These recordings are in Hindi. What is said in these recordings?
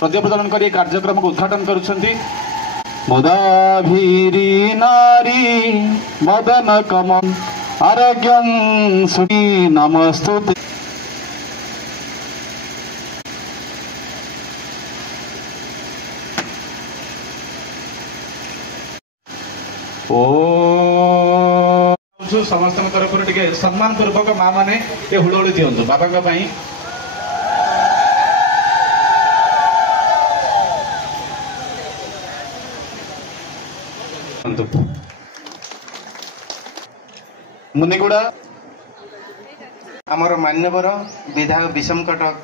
प्रदीप प्रदान कर कार्यक्रम को उद्घाटन करुछंती। मुदाभिरी नारी मदन कमल आरोग्यं सुखी नमस्तुते। ओ समस्त तरफ टिके सम्मान पूर्वक माँ माने ये हुड़हुड़ी दिंतु बाबा पाई। मुनिगुड़ा आमर मान्यवर विधायक विषम कटक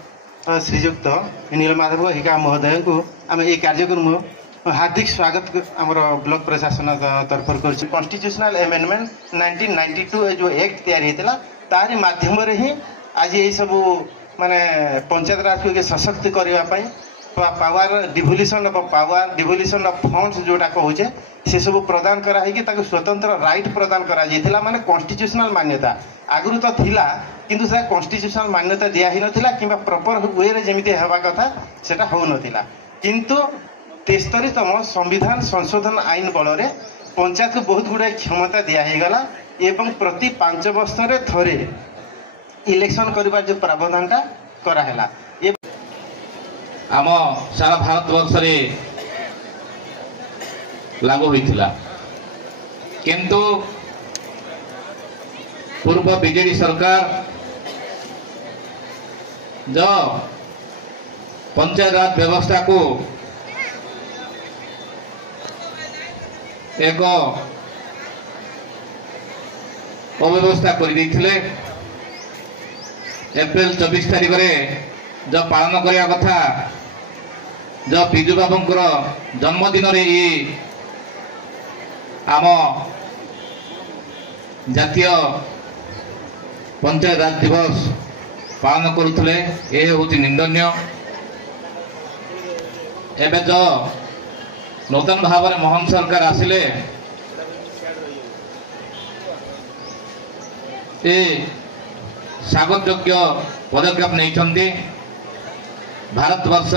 श्रीजुक्त नीलमाधव हिका महोदय को आम ये कार्यक्रम हार्दिक स्वागत आमर ब्लॉक प्रशासन तरफ कर। कॉन्स्टिट्यूशनल अमेंडमेंट 1992 जो एक्ट तैयारी होता तारी माध्यम ही आज ये सब माने पंचायत राज को सशक्त करने पावर डिवोल्यूशन ऑफ फंड्स जोटा कहूचे से सब प्रदान कराई स्वतंत्र राइट प्रदान करा माने कॉन्स्टिट्यूशनल मान्यता आगुरी तो थिला किंतु से कॉन्स्टिट्यूशनल मान्यता दिया ही नथिला किंबा प्रॉपर वे रे जेमिति हेबा कथा सेटा हो नथिला किंतु 73तम संविधान संशोधन आईन बल रे पंचायत को बहुत गुड़ाए क्षमता दिया ही गला एवं प्रति 5 वर्ष रे थरे इलेक्शन करबा जो प्रावधानटा करा हैला। आम सारा भारत वर्ष रे लागू होइथिला किंतु पूर्व बीजेडी सरकार जो पंचायत राज व्यवस्था को एक अव्यवस्था कर एप्रिल 24 तारीख में जो पालन करने कथा जो बिजू बाबूंकर जन्मदिन ये आम जातीय पंचायत राज दिवस पालन करुले ये हूँ निंदनीय। एवं जो नूतन भाव में मोहन सरकार आसिले ये स्वागत योग्य पदक्षेप नहीं भारत वर्ष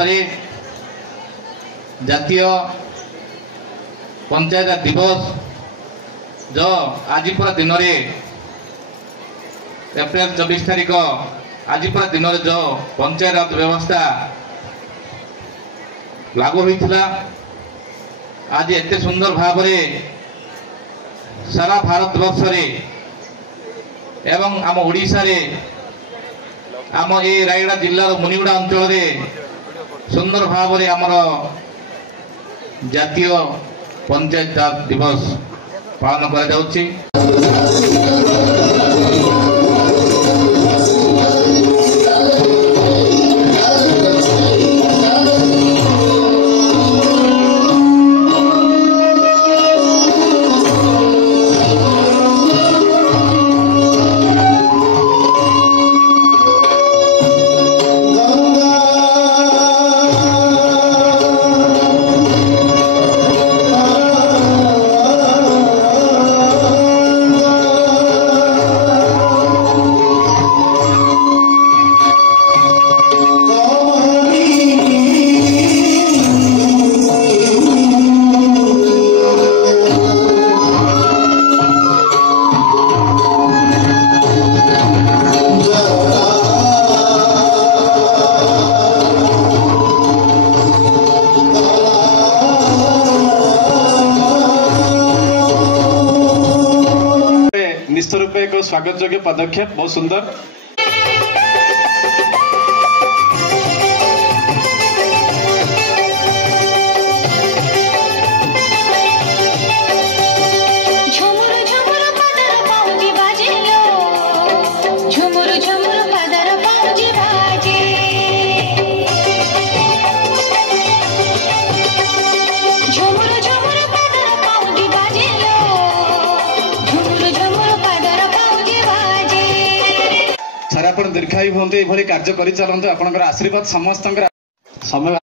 जातीय पंचायत दिवस जो आज पूरा दिन में एप्रिल 24 तारीख आज पूरा दिन में जो पंचायत राज व्यवस्था लागू होता आज एत सुंदर भाव सारा भारत वर्ष एवं आम ओडिशा रे आम ये रायगड़ा जिलार मुनिगुड़ा अंचल सुंदर भाव आमर जातीय पंचायत राज दिवस पालन करा जाउछि। निश्चित रूपे एक स्वागत योग्य पदक्षेप बहुत सुंदर। आपण दीर्घायु हूँ ये कार्य कर चलते आपंकर आशीर्वाद समस्त समय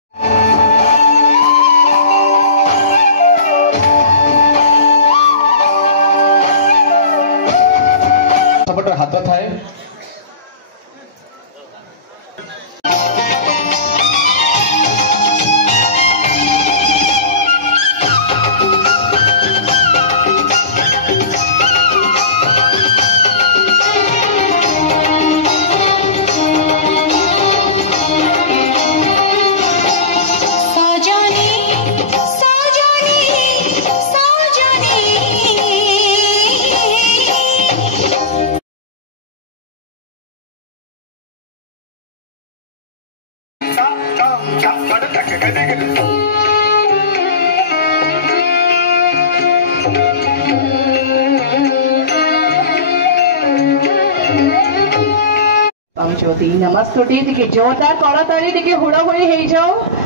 ज्योति नमस्तुति टिके जोरदार करताली टिके हुड़हुड़ी हो जाओ